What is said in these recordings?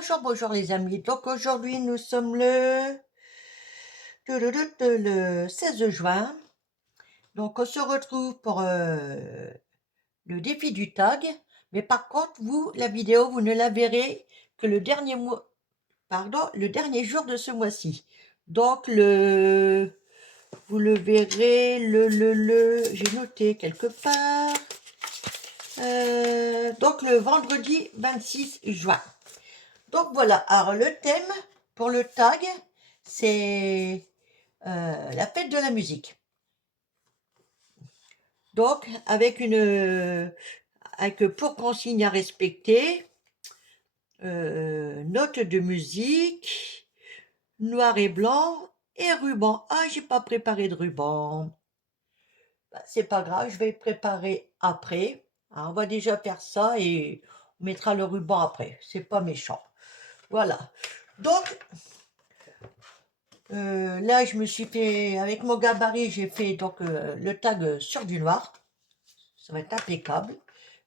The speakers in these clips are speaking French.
Bonjour, bonjour les amis. Donc aujourd'hui nous sommes le 16 juin. Donc on se retrouve pour le défi du tag. Mais par contre, vous, la vidéo, vous ne la verrez que le dernier mois, pardon, le dernier jour de ce mois-ci. Donc vous le verrez j'ai noté quelque part. Donc le vendredi 26 juin. Donc voilà, alors le thème pour le tag, c'est la fête de la musique. Donc avec pour consigne à respecter, notes de musique, noir et blanc et ruban. Ah, j'ai pas préparé de ruban. Bah, c'est pas grave, je vais le préparer après. Ah, on va déjà faire ça et on mettra le ruban après. C'est pas méchant. Voilà. Donc, là, je me suis fait, avec mon gabarit, j'ai fait donc le tag sur du noir. Ça va être impeccable.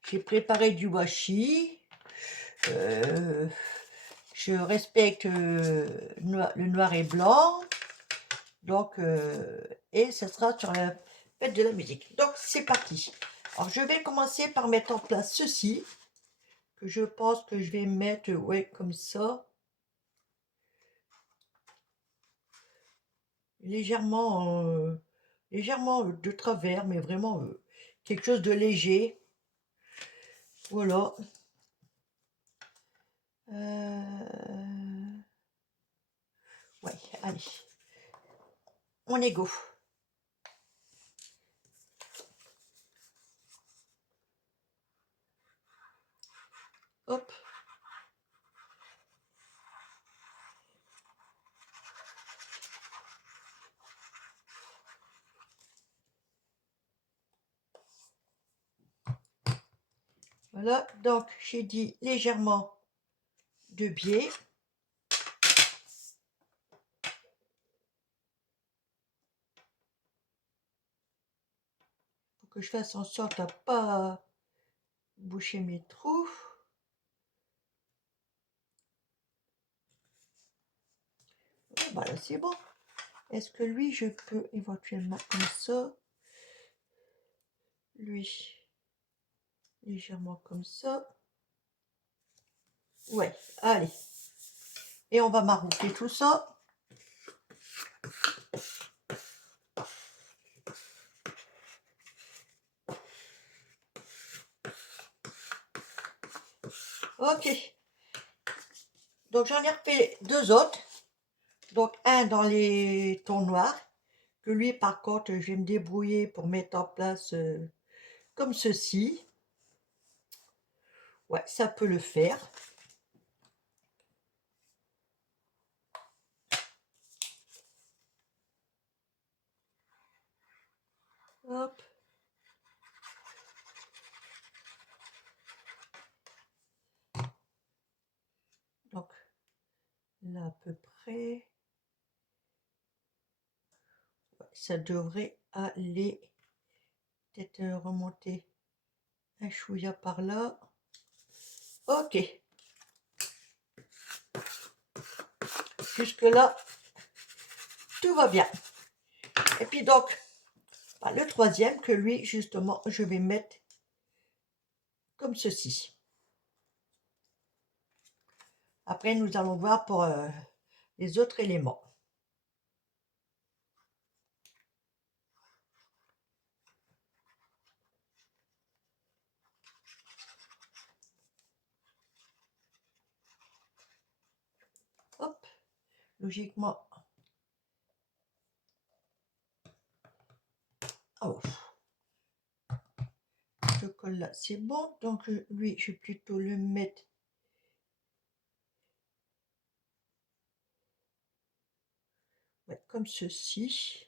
J'ai préparé du washi. Euh, je respecte le noir et blanc. Donc, et ce sera sur la fête de la musique. Donc, c'est parti. Alors, je vais commencer par mettre en place ceci, que je pense que je vais mettre, ouais, comme ça. Légèrement de travers, mais vraiment quelque chose de léger. Voilà. Ouais, allez. On est go. Hop. Voilà, donc j'ai dit légèrement de biais. Faut que je fasse en sorte à pas boucher mes trous. Voilà, c'est bon. Est-ce que lui, je peux éventuellement comme ça? Lui, légèrement comme ça. Ouais, allez. Et on va maroufler tout ça. Ok. Donc j'en ai refait deux autres. Donc un dans les tons noirs. Que lui, par contre, je vais me débrouiller pour mettre en place comme ceci. Ouais, ça peut le faire. Hop. Donc là à peu près. Ouais, ça devrait aller. Peut-être remonter un chouïa par là. Ok. Jusque là, tout va bien. Et puis donc, bah, le troisième que lui, justement, je vais mettre comme ceci. Après, nous allons voir pour les autres éléments. Hop, logiquement. Oh, je colle là, c'est bon. Donc, lui, je vais plutôt le mettre ouais, comme ceci.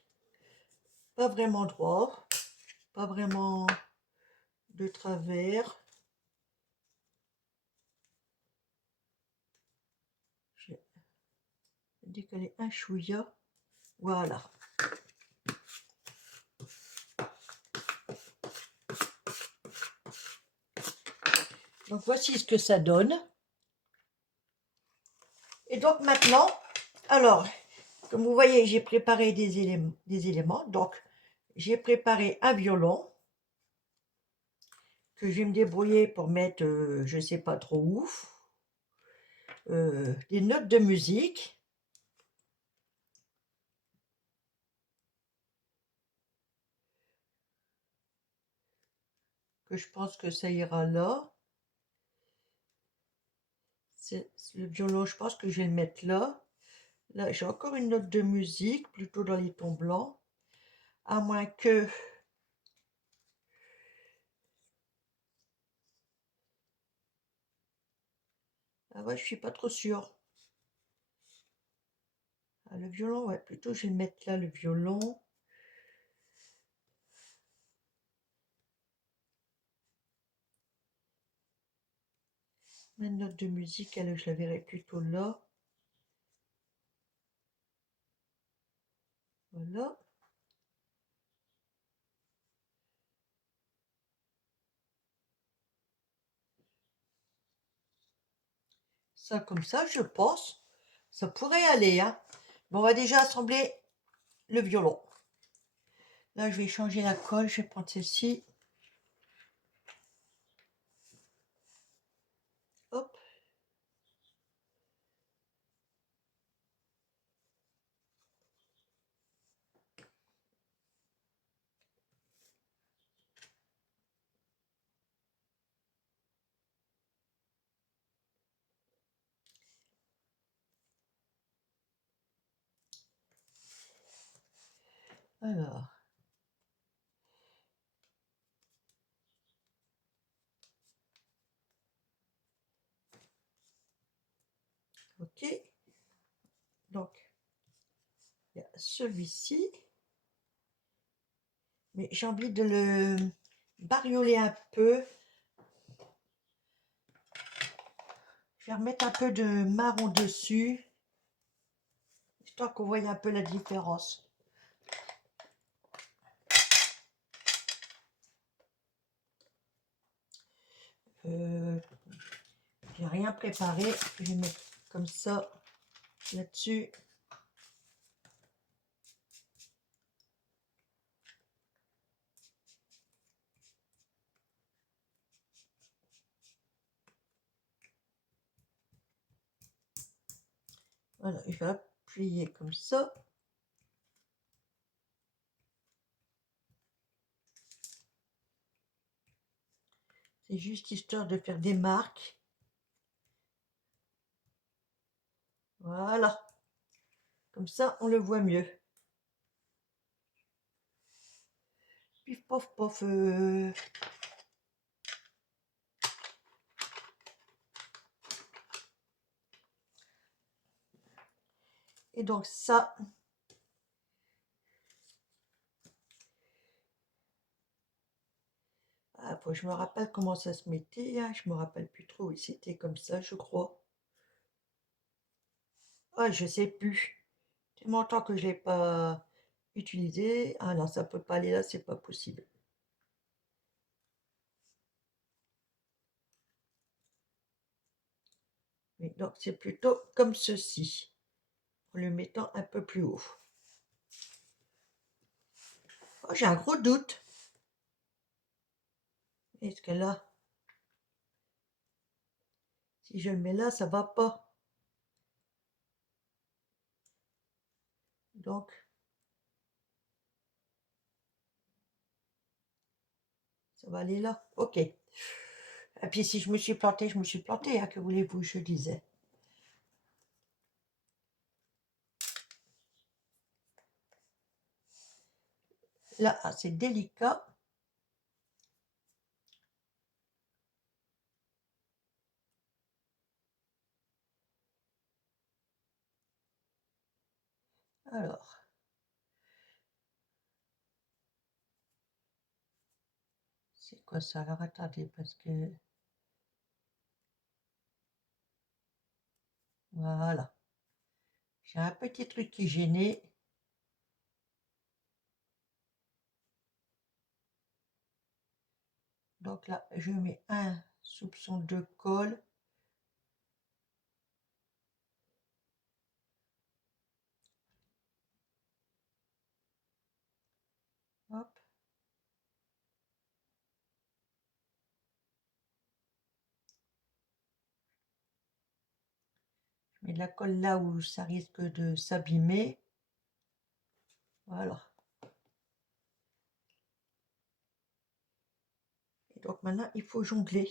Pas vraiment droit, pas vraiment de travers. Je vais décaler un chouïa. Voilà. Donc voici ce que ça donne. Et donc maintenant, alors, comme vous voyez, j'ai préparé des éléments. Donc, j'ai préparé un violon que je vais me débrouiller pour mettre, je sais pas trop où, des notes de musique. Que je pense que ça ira là. C'est le violon, je pense que je vais le mettre là. Là, j'ai encore une note de musique, plutôt dans les tons blancs. À moins que... Ah ouais, je suis pas trop sûre. Ah, le violon, ouais, plutôt je vais le mettre là, le violon. Ma note de musique, elle, je la verrai plutôt là. Voilà. Ça, comme ça, je pense. Ça pourrait aller, hein. Bon, on va déjà assembler le violon. Là, je vais changer la colle. Je vais prendre celle-ci. Hop. Alors. Ok. Donc, il y a celui-ci. Mais j'ai envie de le barioler un peu. Je vais remettre un peu de marron dessus, histoire qu'on voie un peu la différence. J'ai rien préparé, je vais mettre comme ça là-dessus. Voilà, je vais appuyer comme ça. C'est juste histoire de faire des marques. Voilà. Comme ça, on le voit mieux. Pif, pof, pof. Et donc ça, faut que je me rappelle comment ça se mettait, hein. Je me rappelle plus trop. C'était comme ça, je crois. Ah, je sais plus. Tellement longtemps que je l'ai pas utilisé. Ah non, ça peut pas aller là, c'est pas possible. Oui, donc c'est plutôt comme ceci, en le mettant un peu plus haut. Oh, j'ai un gros doute. Est-ce que là, si je le mets là, ça va pas. Donc, ça va aller là. Ok. Et puis si je me suis plantée, je me suis plantée, hein, que voulez-vous, je disais. Là, ah, c'est délicat. Alors, c'est quoi ça? Alors attendez, parce que... Voilà. J'ai un petit truc qui gênait. Donc là, je mets un soupçon de colle. de la colle là où ça risque de s'abîmer. Voilà. Et donc maintenant, il faut jongler.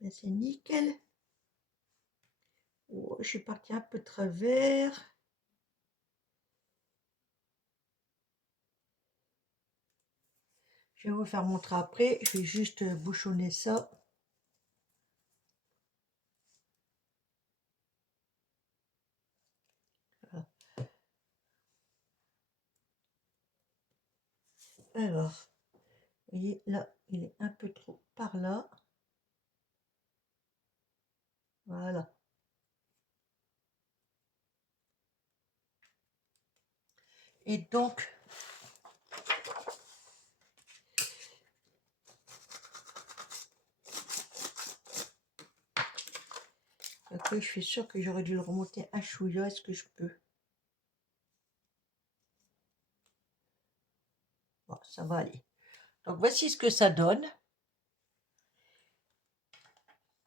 Mais c'est nickel. Oh, je suis partie un peu de travers. Je vais vous faire montrer après. Je vais juste bouchonner ça. Voilà. Alors, vous voyez, là, il est un peu trop par là. Voilà. Et donc, après, je suis sûre que j'aurais dû le remonter un chouïa. Est-ce que je peux? Bon, ça va aller. Donc, voici ce que ça donne.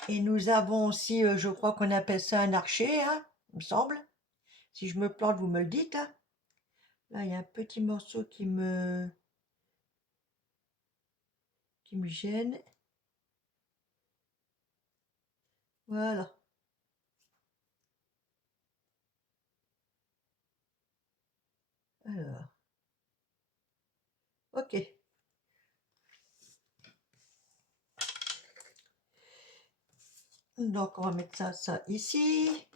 Et nous avons aussi, je crois qu'on appelle ça un archer, hein, il me semble. Si je me plante, vous me le dites. Hein. Là, il y a un petit morceau qui me gêne. Voilà. Alors, ok. Donc, on va mettre ça ici.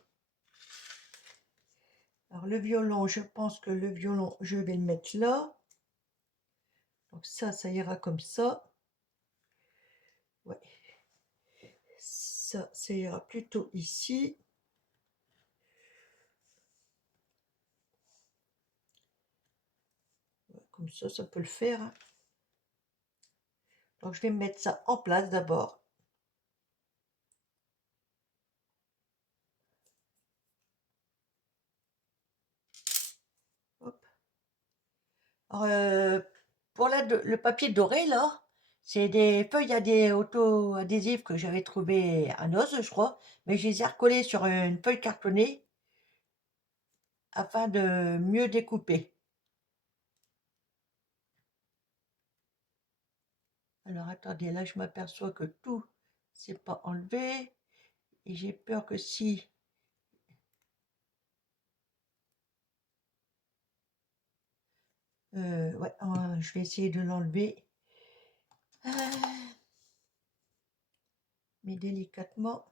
Alors, le violon, je pense que le violon, je vais le mettre là. Donc, ça ira comme ça. Ouais. Ça ira plutôt ici. Comme ça peut le faire. Hein. Donc, je vais mettre ça en place d'abord. Hop. Alors, pour le papier doré, là, c'est des feuilles auto-adhésives que j'avais trouvé à Noz, je crois, mais je les ai recollées sur une feuille cartonnée afin de mieux découper. Alors, attendez, là, je m'aperçois que tout c'est pas enlevé et j'ai peur que si... ouais, je vais essayer de l'enlever. Mais délicatement.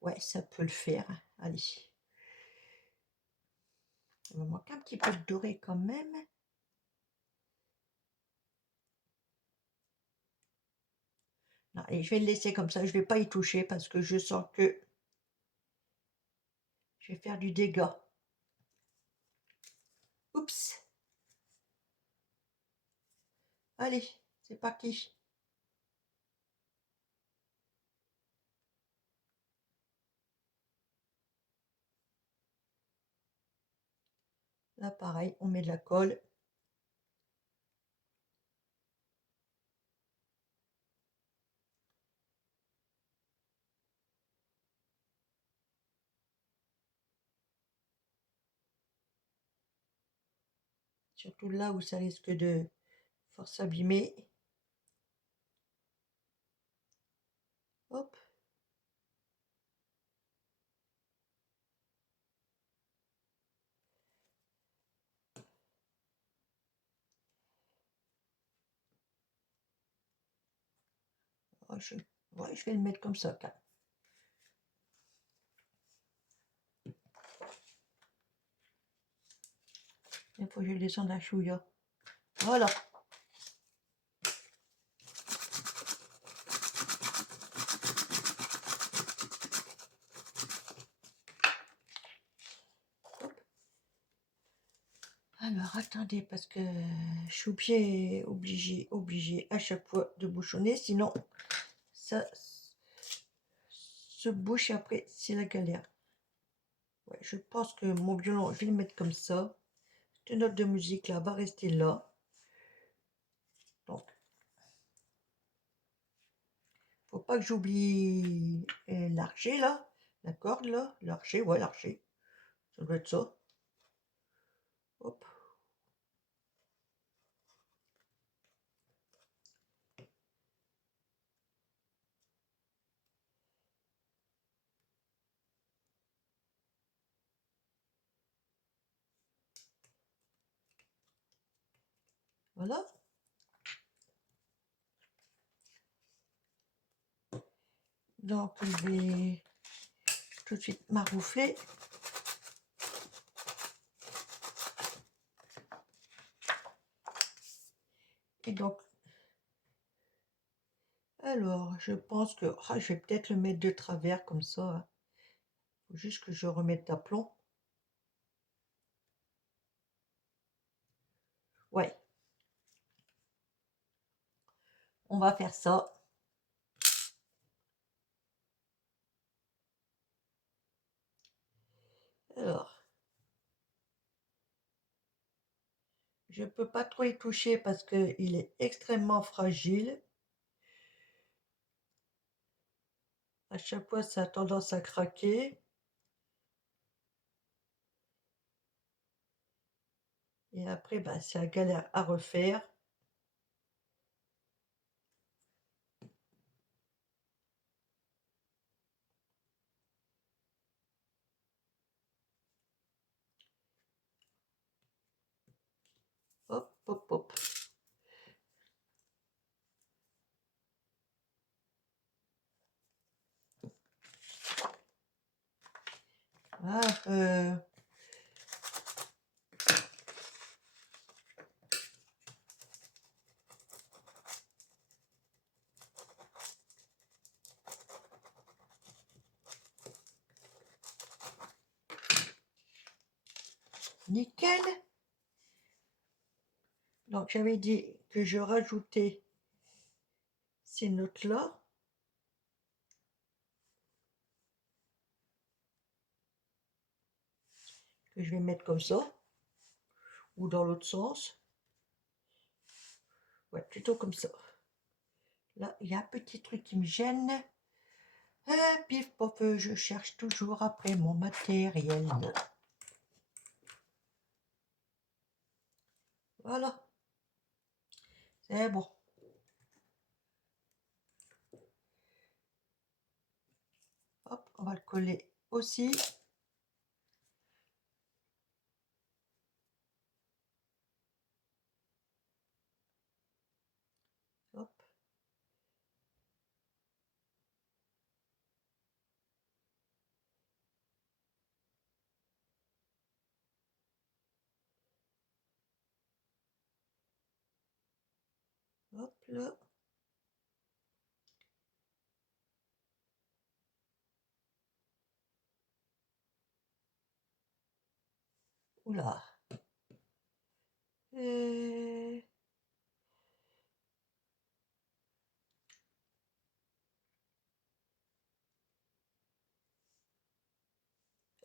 Ouais, ça peut le faire. Allez. Il me manque un petit peu de doré quand même. Non, et je vais le laisser comme ça. Je ne vais pas y toucher parce que je sens que je vais faire du dégât. Oups. Allez, c'est parti. Là, pareil, on met de la colle. Surtout là où ça risque de fort s'abîmer. Hop. Oh, ouais, je vais le mettre comme ça. Il faut que je le descende un chouïa. Voilà. Alors, attendez, parce que je suis obligé à chaque fois de bouchonner, sinon ça se bouche et après, c'est la galère. Ouais, je pense que mon violon, je vais le mettre comme ça. Cette note de musique là va rester là. Donc, faut pas que j'oublie l'archet là, la corde là, l'archet, ouais, l'archet. Ça doit être ça. Hop. Voilà. Donc, je vais tout de suite maroufler. Et donc, alors, je pense que je vais peut-être le mettre de travers comme ça, hein. Faut juste que je remette d'aplomb. Ouais, on va faire ça. Alors, je ne peux pas trop y toucher parce qu'il est extrêmement fragile. À chaque fois, ça a tendance à craquer. Et après, bah, c'est la galère à refaire. Hop, hop, hop. Ah, nickel. Donc, j'avais dit que je rajoutais ces notes-là. Que je vais mettre comme ça. Ou dans l'autre sens. Ouais, plutôt comme ça. Là, il y a un petit truc qui me gêne. Pif, pof, je cherche toujours après mon matériel. Voilà. C'est bon. Hop, on va le coller aussi. Hop. Hop là. Oula.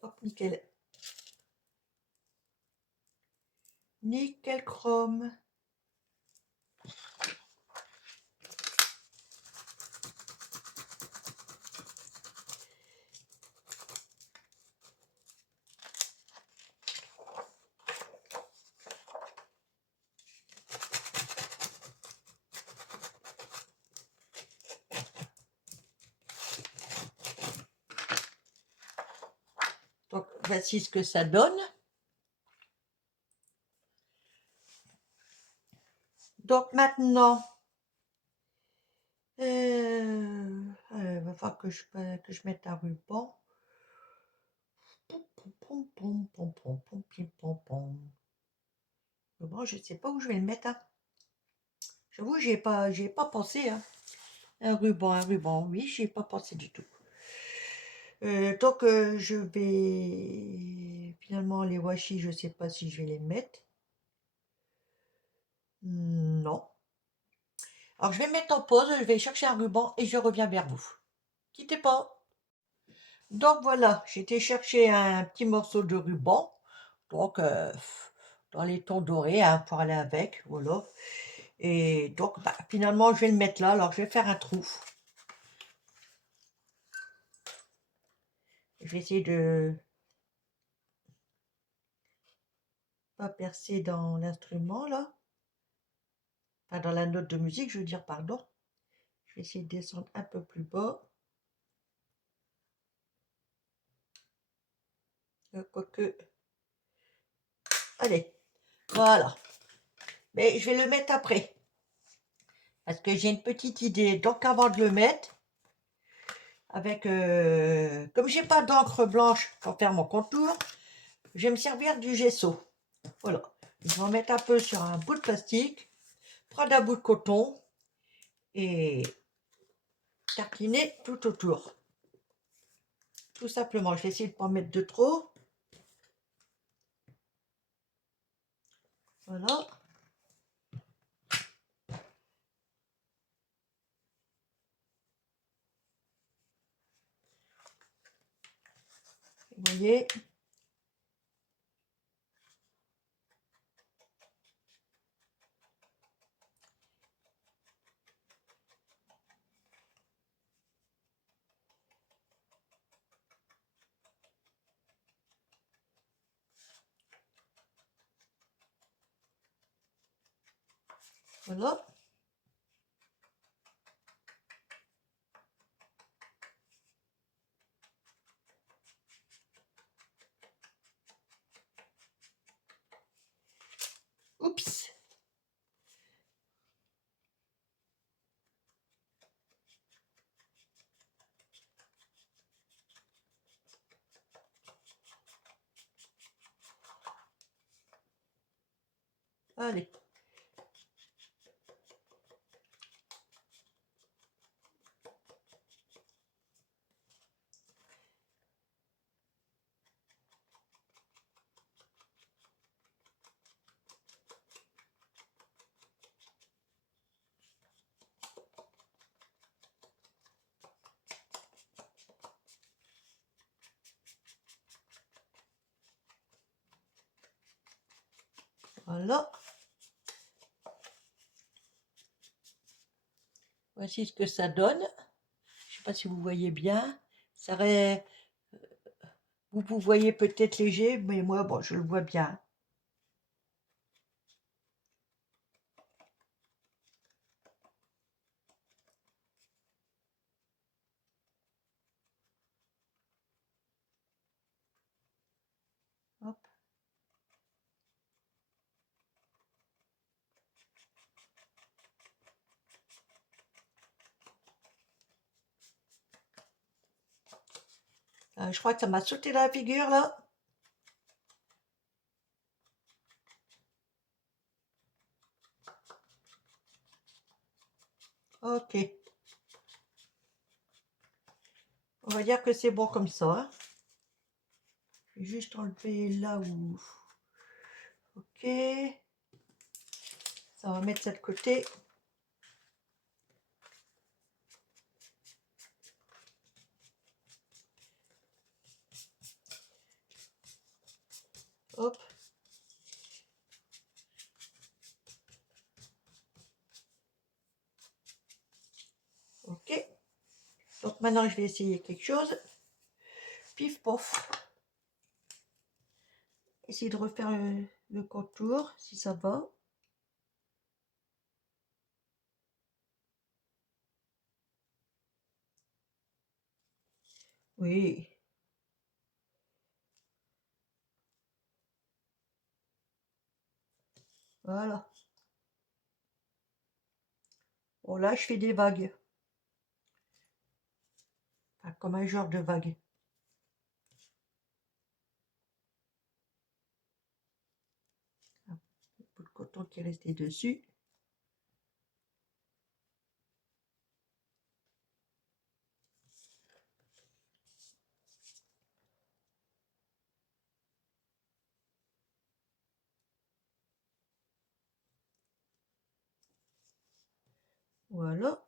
Hop, nickel. Nickel chrome. Donc, voici ce que ça donne. Donc maintenant, il va falloir que je mette un ruban. Bon, je ne sais pas où je vais le mettre, hein. J'avoue, j'y ai pas pensé, hein. Un ruban, oui, j'y ai pas pensé du tout. Donc, je vais... Finalement, les washi, je ne sais pas si je vais les mettre. Non. Alors, je vais mettre en pause, je vais chercher un ruban et je reviens vers vous. Quittez pas. Donc voilà, j'ai été chercher un petit morceau de ruban, donc dans les tons dorés, hein, pour aller avec, voilà. Et donc bah, finalement je vais le mettre là, alors je vais faire un trou. Je vais essayer de pas percer dans l'instrument là, enfin dans la note de musique, je veux dire, pardon. Je vais essayer de descendre un peu plus bas. Quoique, allez, voilà. Mais je vais le mettre après, parce que j'ai une petite idée. Donc avant de le mettre, avec, comme j'ai pas d'encre blanche pour faire mon contour, je vais me servir du gesso. Voilà. Je vais en mettre un peu sur un bout de plastique, prendre un bout de coton et tartiner tout autour. Tout simplement, je vais essayer de ne pas en mettre de trop. Voilà. Vous voyez. Voilà. Oups. Allez. Voilà. Voici ce que ça donne. Je ne sais pas si vous voyez bien. Ça aurait... Vous voyez peut-être léger, mais moi, bon, je le vois bien. Hop. Je crois que ça m'a sauté dans la figure, là. Ok. On va dire que c'est bon comme ça, hein. Je vais juste enlever là où... Ok. Ça va mettre ça de côté. Hop. Ok. Donc maintenant, je vais essayer quelque chose. Pif, pof. Essayer de refaire le contour, si ça va. Oui. Voilà. Bon, là, je fais des vagues. Enfin, comme un genre de vague. Un peu de coton qui est resté dessus. Voilà.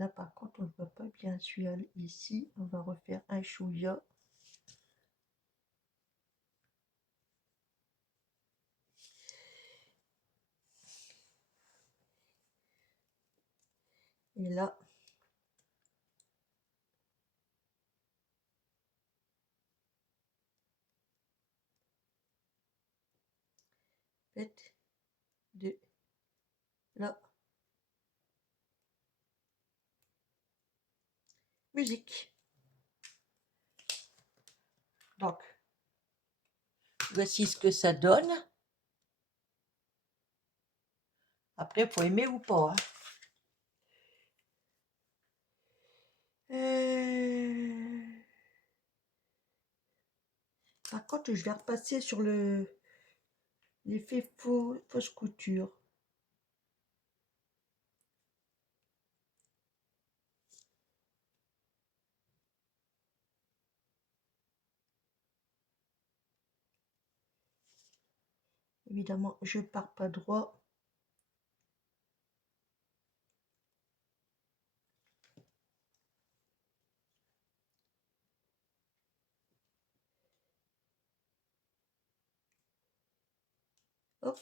Là, par contre, on ne voit pas bien celui-là ici. On va refaire un chouïa. Et là, faites de la musique. Donc, voici ce que ça donne. Après, il faut aimer ou pas. Hein. Par contre, je vais repasser sur l'effet fausse couture. Évidemment, je pars pas droit. Hop.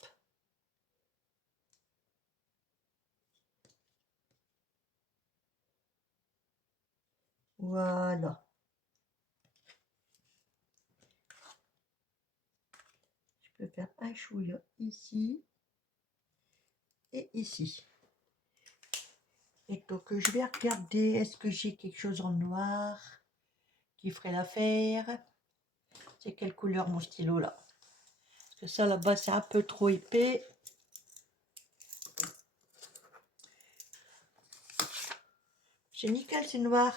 Voilà. Je peux faire un chouïa ici et ici. Et donc, je vais regarder, est-ce que j'ai quelque chose en noir qui ferait l'affaire? C'est quelle couleur mon stylo là? Parce que ça là-bas, c'est un peu trop épais. C'est nickel, c'est noir.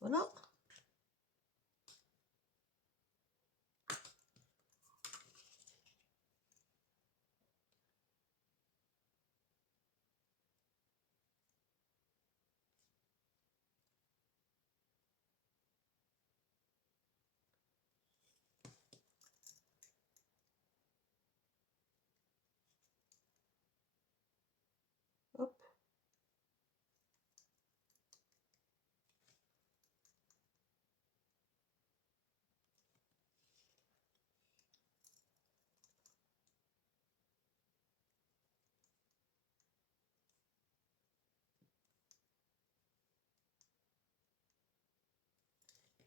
Voilà. Hop.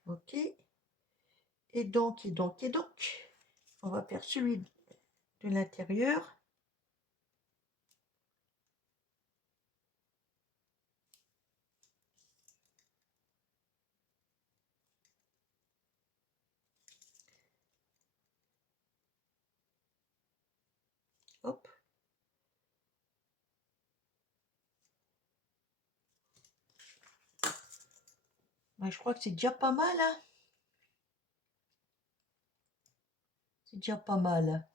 Ok. Et donc, on va faire celui de l'intérieur. Hop. Ben, je crois que c'est déjà pas mal. Hein. C'est déjà pas mal.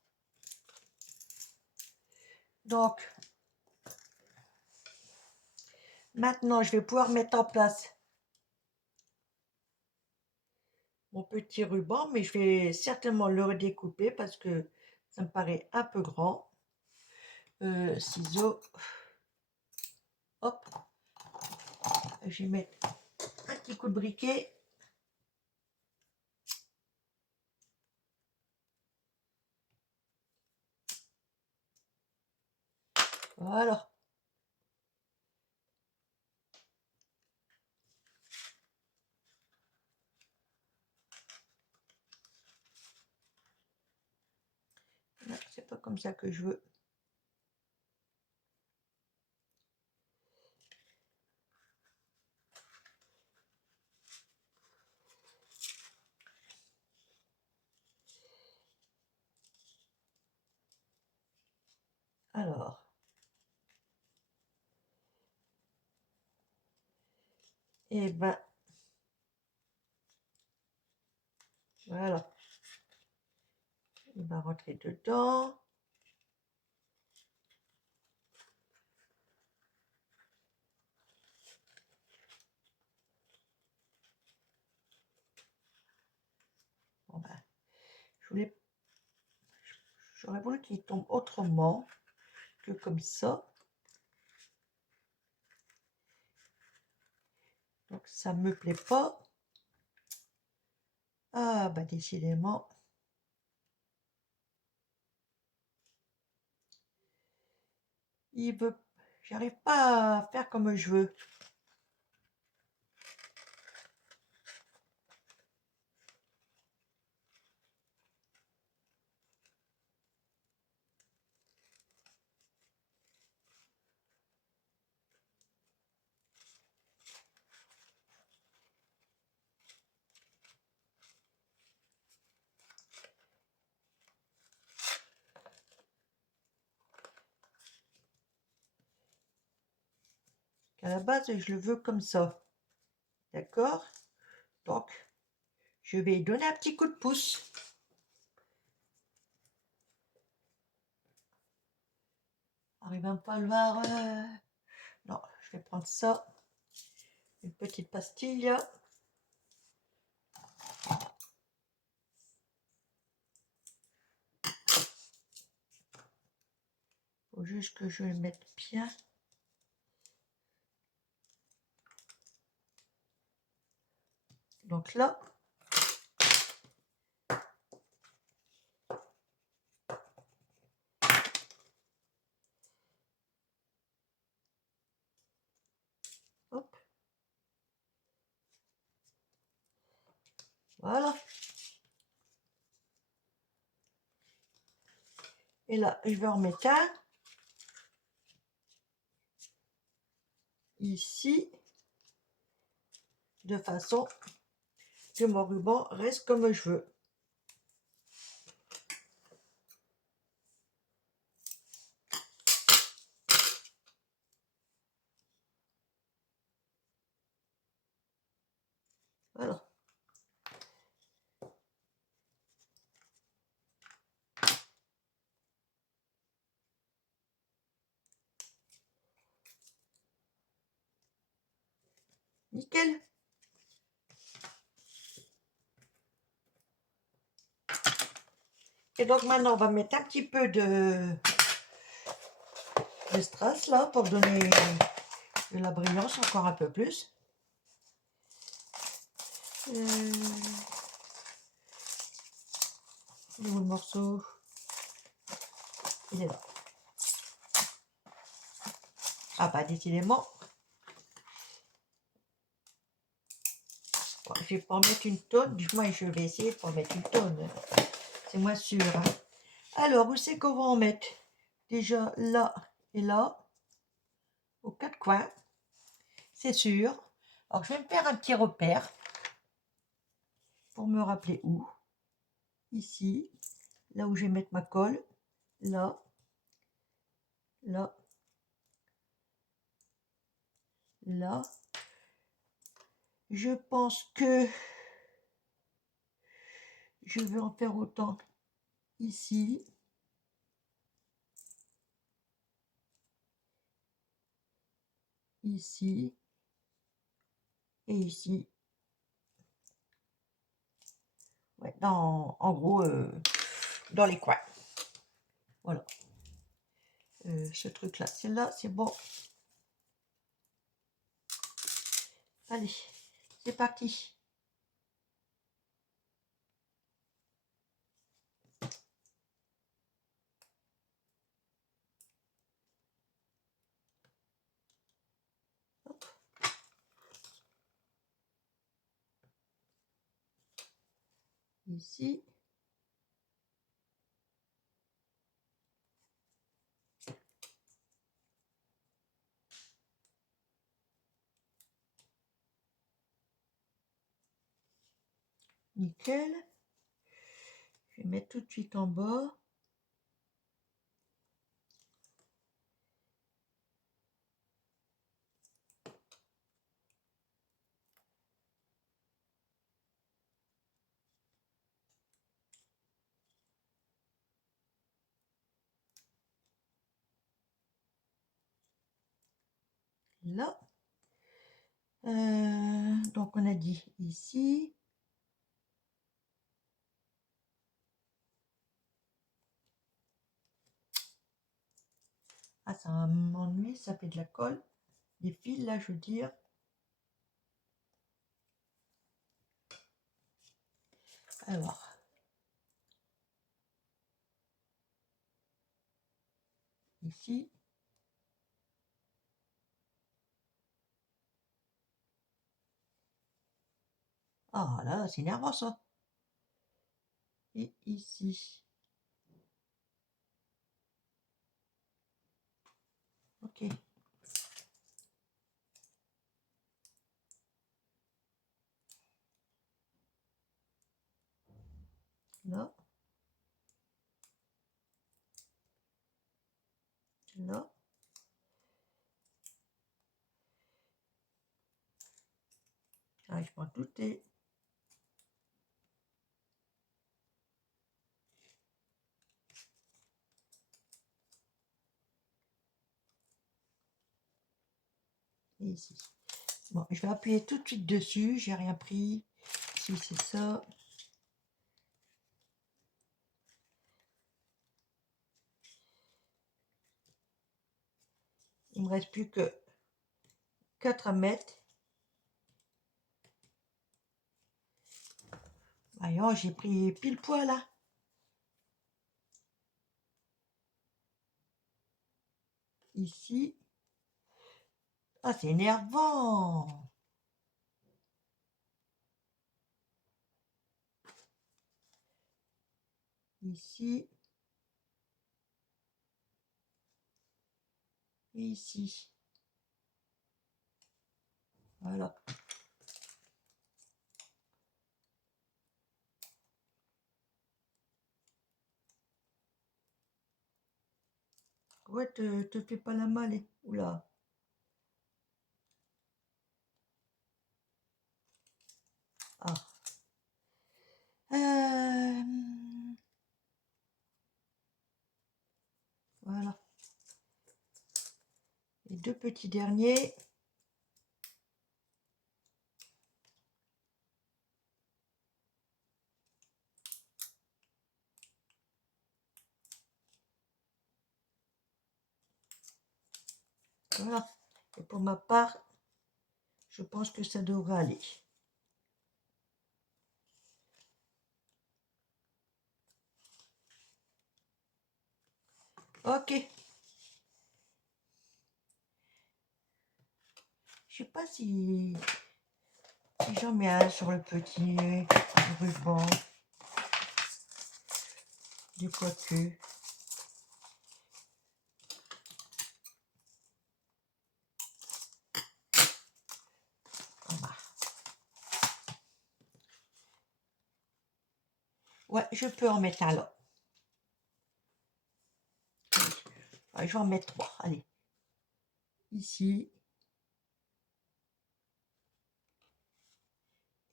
Donc, maintenant, je vais pouvoir mettre en place mon petit ruban, mais je vais certainement le redécouper parce que ça me paraît un peu grand. Ciseaux. Hop. Je vais mettre un petit coup de briquet. Voilà. C'est pas comme ça que je veux. Alors. Et ben. Voilà. Il va rentrer dedans. Bon ben, je voulais J'aurais voulu qu'il tombe autrement que comme ça. Donc ça me plaît pas. Ah bah décidément. Il veut. J'arrive pas à faire comme je veux. À la base, je le veux comme ça. D'accord? Donc, je vais donner un petit coup de pouce. Arrive un peu à le voir. Non, je vais prendre ça. Une petite pastille. Faut juste que je le mette bien. Donc là, hop, voilà. Et là, je vais en mettre un ici, de façon que mon ruban reste comme je veux. Voilà. Nickel. Et donc maintenant, on va mettre un petit peu de strass là pour donner de la brillance encore un peu plus. Où est le morceau? Il est là. Ah bah décidément. Bon, je vais pas en mettre une tonne, du moins je vais essayer de pas en mettre une tonne. C'est moins sûr. Hein. Alors, où c'est qu'on va en mettre? Déjà là et là, aux quatre coins, c'est sûr. Alors je vais me faire un petit repère pour me rappeler où. Ici, là où je vais mettre ma colle, là, là, là. Je pense que je vais en faire autant ici. Ici. Et ici. Ouais, en gros, dans les coins. Voilà. Ce truc-là, celle-là, c'est bon. Allez, c'est parti. Hop. Ici. Nickel. Je vais mettre tout de suite en bas. Là. Donc on a dit ici. Ah, ça m'ennuie, ça fait de la colle. Les fils, là, je veux dire. Alors. Ici. Ah, là, c'est énervant, ça. Et ici. Ok. Là. Là. Ah, je prends toutes les... Et ici. Bon, je vais appuyer tout de suite dessus. J'ai rien pris. Si c'est ça. Il me reste plus que 4 à mettre. Voyons, j'ai pris pile poil là. Ici. Ah, c'est énervant. Ici. Et ici. Voilà. Ouais, te fais pas la malle. Oula. Ah. Voilà. Les deux petits derniers. Voilà. Et pour ma part, je pense que ça devrait aller. Ok. Je sais pas si j'en mets un sur le petit ruban du cocu. Ah bah. Ouais, je peux en mettre un là. Ouais, je vais en mettre 3. Allez. Ici.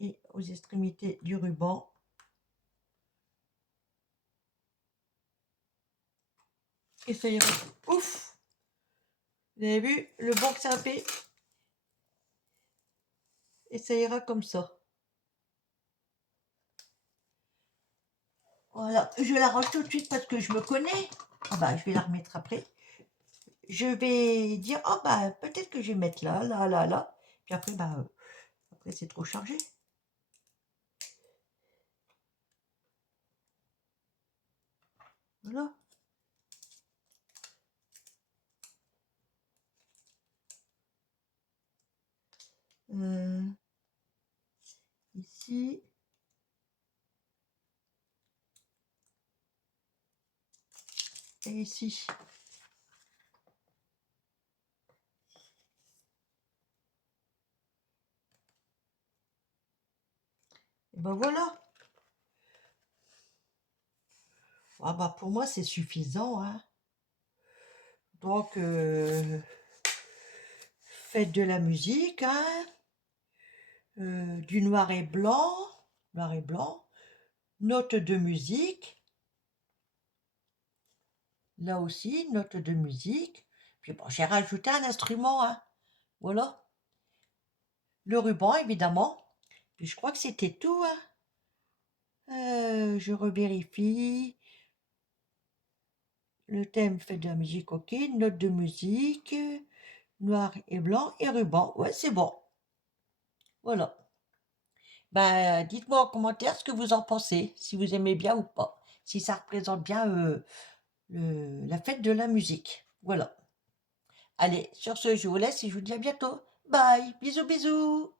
Et aux extrémités du ruban. Et ça ira. Ouf! Vous avez vu le bon que ça a fait? Et ça ira comme ça. Voilà, je la range tout de suite parce que je me connais. Ah bah, je vais la remettre après. Je vais dire, oh bah, peut-être que je vais mettre là, là, là, là. Puis après, bah, après c'est trop chargé. Voilà. Ici. Et ici. Et ben voilà. Ah bah pour moi c'est suffisant. Hein. Donc faites de la musique, hein. Du noir et blanc. Noir et blanc. Note de musique. Là aussi, note de musique. Puis bon, j'ai rajouté un instrument. Hein. Voilà. Le ruban, évidemment. Puis je crois que c'était tout. Hein. Je revérifie. Le thème fait de la musique, ok. Note de musique, noir et blanc et ruban. Ouais, c'est bon. Voilà. Ben, dites-moi en commentaire ce que vous en pensez, si vous aimez bien ou pas, si ça représente bien la fête de la musique. Voilà. Allez, sur ce, je vous laisse et je vous dis à bientôt. Bye, bisous, bisous.